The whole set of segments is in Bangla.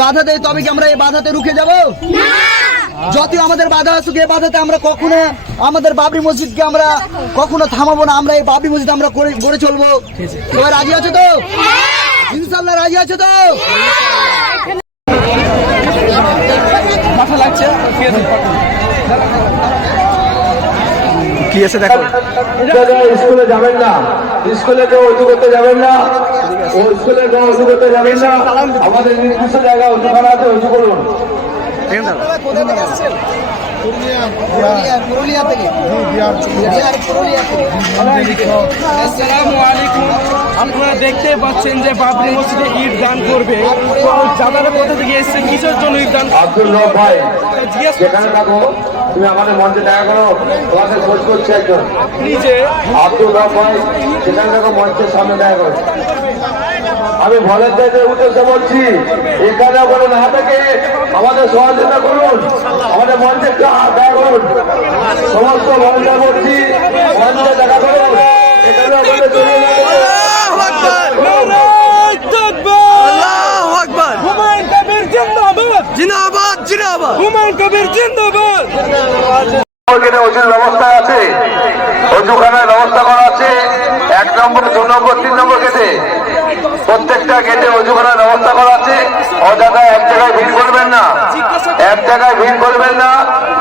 বাধা দেয় তবে কি আমরা এই বাধাতে রুখে যাব? যদিও আমাদের বাধা আসুক এই বাধাতে আমরা কখনো আমাদের বাবরি মসজিদকে আমরা কখনো থামাবো না আমরা এই বাবরি মসজিদ আমরা গড়ে চলবো। সবাই রাজি আছে তো? ইনশাল্লাহ রাজি আছে তো? মাথা লাগছে? কি আছে দেখো। স্কুলে যাবেন না। স্কুলে কেউ উঁচু করতে যাবেন না। ও স্কুলে কেউ উঁচু করতে যাবেন না। আমাদের নির্দিষ্ট জায়গায় উঁচুখানা আছে উঁচু করুন। পুরুলিয়া। থেকে? বিহার পুরুলিয়া থেকে। আসসালামু আলাইকুম আপনারা দেখতে পাচ্ছেন যে বাবরি মসজিদে ঈদ দান করবে। যারা কোথা থেকে এসেছে কিসের জন্য ঈদ দান আব্দুল ভাই জিজ্ঞেস তুমি আমাদের মঞ্চে দেখা করো তোমাকে খোঁজ করছে একজন। আব্দুল রব ভাই যেখানে থাকো মঞ্চের সামনে দেখা করো। আমি ভলেন্টিয়ারদের উদ্দেশ্যে বলছি এখানে কোনো না থেকে আমাদের সহযোগিতা করুন আমাদের মঞ্চে দেখা করুন। সমস্ত ভলেন্টিয়ার বলছি মঞ্চে দেখা করুন। এখানে আমাদের জড়িয়ে না থেকে- নারায় তাকবীর! আল্লাহু আকবার হুমায়ুন কবির জিন্দাবাদ জিন্দাবাদ জিন্দাবাদ হুমায়ুন কবির জিন্দাবাদ। ওষুধ ব্যবস্থা আছে, অজুখানার ব্যবস্থা করা আছে, এক নম্বর, দু নম্বর, তিন নম্বর গেটে। প্রত্যেকটা গেটে অজুখানার ব্যবস্থা করা আছে অজায়গায় এক জায়গায় ভিড় করবেন না। এক জায়গায় ভিড় করবেন না,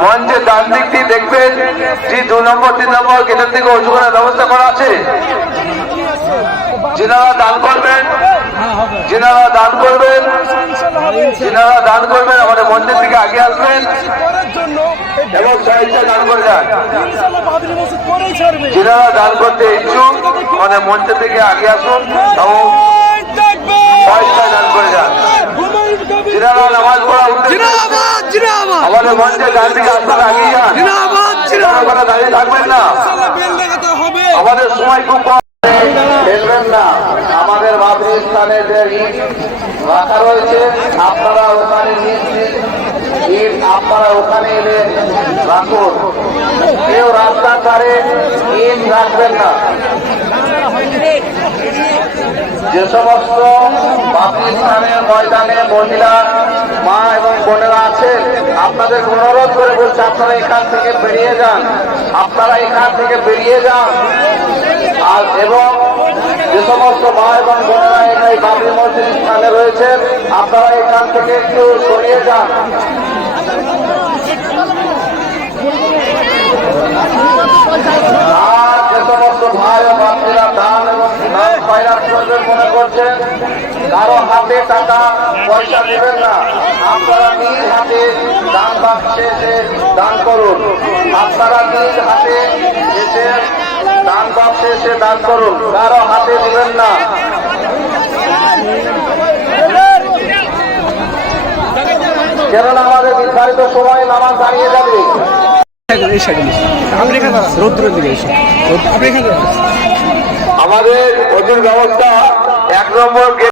মঞ্চের ডান দিকটি দেখবেন, যে দু নম্বর, তিন নম্বর গেটের দিকে অজুখানার ব্যবস্থা করা আছে। যেনারা দান করবেন। যেনারা দান করবেন। যেনারা দান করবেন আমাদের মঞ্চের দিকে আগে আসবেন। এবং সাহিত্য দান করে যান। করতে ইচ্ছুক মানে মঞ্চ থেকে আগে আসুন। এবং দান করে যান। নামাজ পড়া আমাদের মঞ্চে ডান দিকে আগিয়ে যান। দাঁড়িয়ে থাকবেন না। আমাদের সময় খুব স্থানে যে রাখা রয়েছে, আপনারা ওখানে ইট আপনারা ওখানে এলে রাখুন। কেউ রাস্তার ধারে ইট রাখবেন না। যে সমস্ত স্থানের ময়দানে মহিলা, মা এবং বোনেরা আছেন, আপনাদের অনুরোধ করে বলছে, আপনারা এখান থেকে বেরিয়ে যান। আপনারা এখান থেকে বেরিয়ে যান। আর এবং যে সমস্ত মা এবং বোনেরা এখানে বাবরি মসজিদ স্থানে রয়েছেন আপনারা এখান থেকে একটু সরিয়ে যান। আর যে সমস্ত ভাই ও বাচ্চারা দান এবং দান খয়রাত করবেন মনে করছেন, কারও হাতে টাকা, পয়সা দেবেন না। আপনারা নিজ হাতে দান বাক্সে দান করুন। আপনারা নিজ হাতে এসে দান এসে দান করুন। কারও হাতে দিবেন না। কেননা আমাদের নির্ধারিত সময় নামাজ দাঁড়িয়ে যাবে। আমাদের ওজন ব্যবস্থা এক নম্বর